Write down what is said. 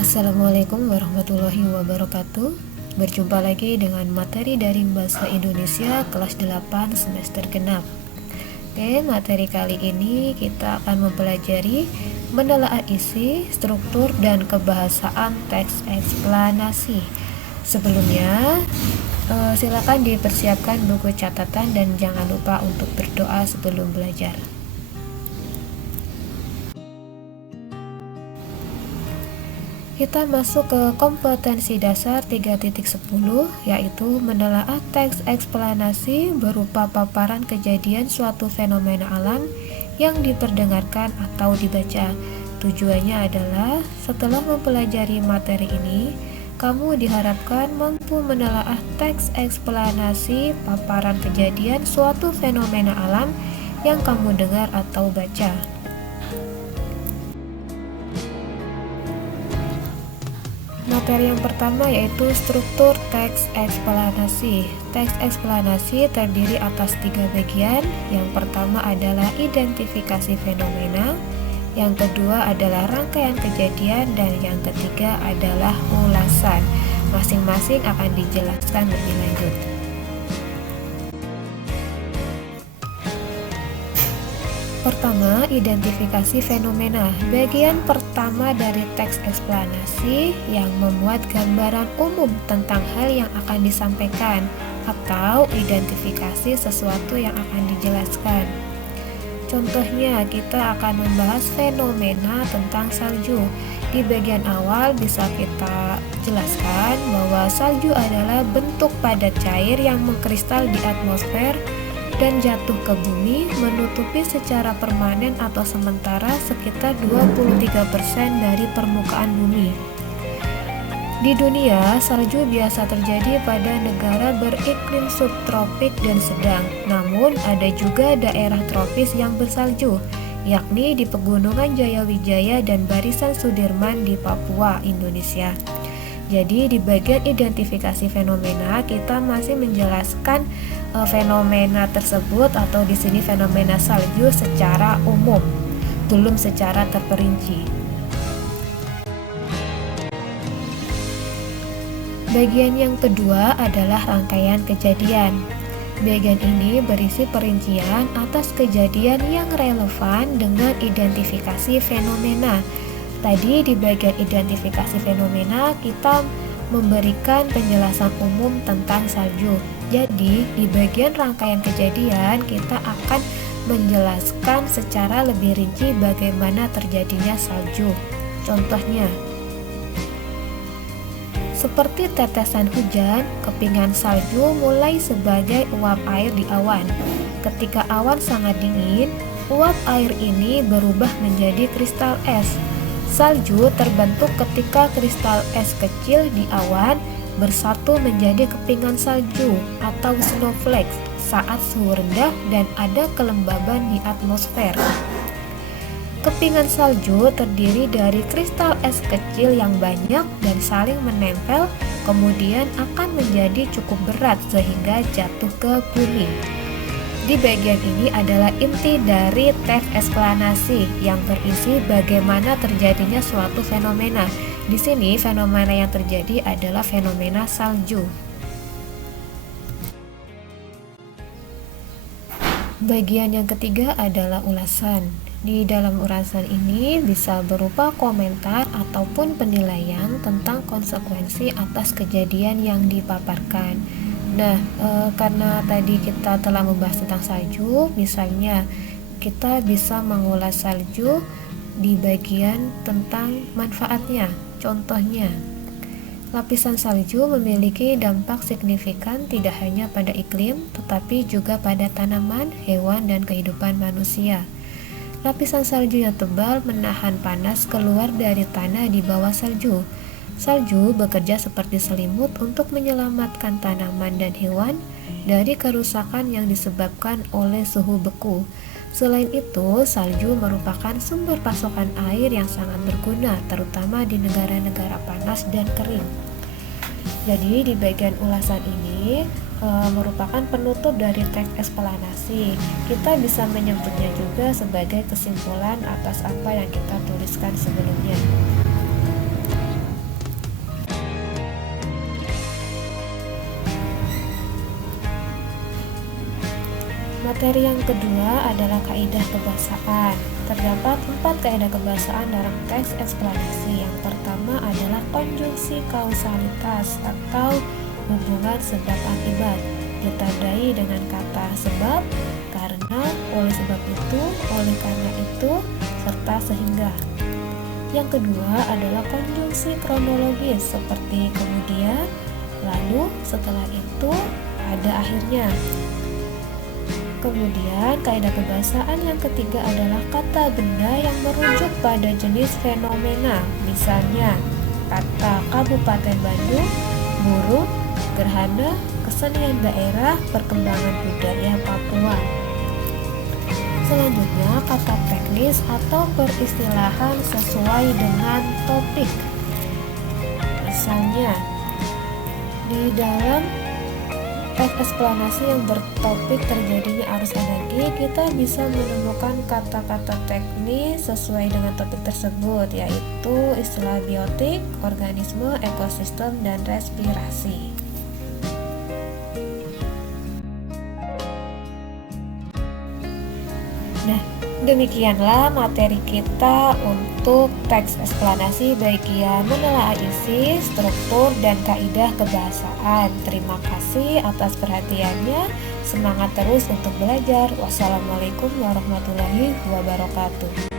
Assalamualaikum warahmatullahi wabarakatuh. Berjumpa lagi dengan materi dari Bahasa Indonesia kelas 8 semester genap. Oke, materi kali ini kita akan mempelajari menelaah isi, struktur, dan kebahasaan teks eksplanasi. Sebelumnya, silakan dipersiapkan buku catatan dan jangan lupa untuk berdoa sebelum belajar. Kita masuk ke kompetensi dasar 3.10, yaitu menelaah teks eksplanasi berupa paparan kejadian suatu fenomena alam yang diperdengarkan atau dibaca. Tujuannya adalah setelah mempelajari materi ini, kamu diharapkan mampu menelaah teks eksplanasi paparan kejadian suatu fenomena alam yang kamu dengar atau baca. Materi yang pertama yaitu struktur teks eksplanasi. Teks eksplanasi terdiri atas 3 bagian. Yang pertama adalah identifikasi fenomena, yang kedua adalah rangkaian kejadian, dan yang ketiga adalah ulasan. Masing-masing akan dijelaskan lebih lanjut. Pertama, identifikasi fenomena. Bagian pertama dari teks eksplanasi yang memuat gambaran umum tentang hal yang akan disampaikan atau identifikasi sesuatu yang akan dijelaskan. Contohnya, kita akan membahas fenomena tentang salju. Di bagian awal bisa kita jelaskan bahwa salju adalah bentuk padat cair yang mengkristal di atmosfer dan jatuh ke bumi, menutupi secara permanen atau sementara sekitar 23% dari permukaan bumi. Di dunia, salju biasa terjadi pada negara beriklim subtropik dan sedang. Namun, ada juga daerah tropis yang bersalju, yakni di Pegunungan Jayawijaya dan Barisan Sudirman di Papua, Indonesia. Jadi di bagian identifikasi fenomena kita masih menjelaskan fenomena tersebut atau di sini fenomena salju secara umum, belum secara terperinci. Bagian yang kedua adalah rangkaian kejadian. Bagian ini berisi perincian atas kejadian yang relevan dengan identifikasi fenomena. Tadi di bagian identifikasi fenomena kita memberikan penjelasan umum tentang salju. Jadi di bagian rangkaian kejadian kita akan menjelaskan secara lebih rinci bagaimana terjadinya salju. Contohnya, seperti tetesan hujan, kepingan salju mulai sebagai uap air di awan. Ketika awan sangat dingin, uap air ini berubah menjadi kristal es. Salju terbentuk ketika kristal es kecil di awan bersatu menjadi kepingan salju atau snowflakes saat suhu rendah dan ada kelembaban di atmosfer. Kepingan salju terdiri dari kristal es kecil yang banyak dan saling menempel, kemudian akan menjadi cukup berat sehingga jatuh ke bumi. Di bagian ini adalah inti dari teks eksplanasi yang berisi bagaimana terjadinya suatu fenomena. Di sini fenomena yang terjadi adalah fenomena salju. Bagian yang ketiga adalah ulasan. Di dalam ulasan ini bisa berupa komentar ataupun penilaian tentang konsekuensi atas kejadian yang dipaparkan. Nah, karena tadi kita telah membahas tentang salju, misalnya kita bisa mengulas salju di bagian tentang manfaatnya. Contohnya, lapisan salju memiliki dampak signifikan tidak hanya pada iklim, tetapi juga pada tanaman, hewan, dan kehidupan manusia. Lapisan salju yang tebal menahan panas keluar dari tanah di bawah salju. Salju bekerja seperti selimut untuk menyelamatkan tanaman dan hewan dari kerusakan yang disebabkan oleh suhu beku. Selain itu, salju merupakan sumber pasokan air yang sangat berguna, terutama di negara-negara panas dan kering. Jadi, di bagian ulasan ini merupakan penutup dari teks eksplanasi. Kita bisa menyebutnya juga sebagai kesimpulan atas apa yang kita tuliskan sebelumnya. Materi yang kedua adalah kaidah kebahasaan. Terdapat 4 kaidah kebahasaan dalam teks eksplanasi. Yang pertama adalah konjungsi kausalitas atau hubungan sebab akibat, ditandai dengan kata sebab, karena, oleh sebab itu, oleh karena itu, serta sehingga. Yang kedua adalah konjungsi kronologis seperti kemudian, lalu, setelah itu, ada akhirnya. Kemudian, kaidah kebahasaan yang ketiga adalah kata benda yang merujuk pada jenis fenomena. Misalnya, kata Kabupaten Bandung, burung, gerhana, kesenian daerah, perkembangan budaya Papua. Selanjutnya, kata teknis atau peristilahan sesuai dengan topik. Misalnya, di dalam teks eksplanasi yang bertopik terjadinya arus energi, kita bisa menemukan kata-kata teknis sesuai dengan topik tersebut, yaitu istilah biotik, organisme, ekosistem, dan respirasi. Nah, demikianlah materi kita untuk teks eksplanasi bagian menelaah isi, struktur, dan kaidah kebahasaan. Terima kasih atas perhatiannya. Semangat terus untuk belajar. Wassalamualaikum warahmatullahi wabarakatuh.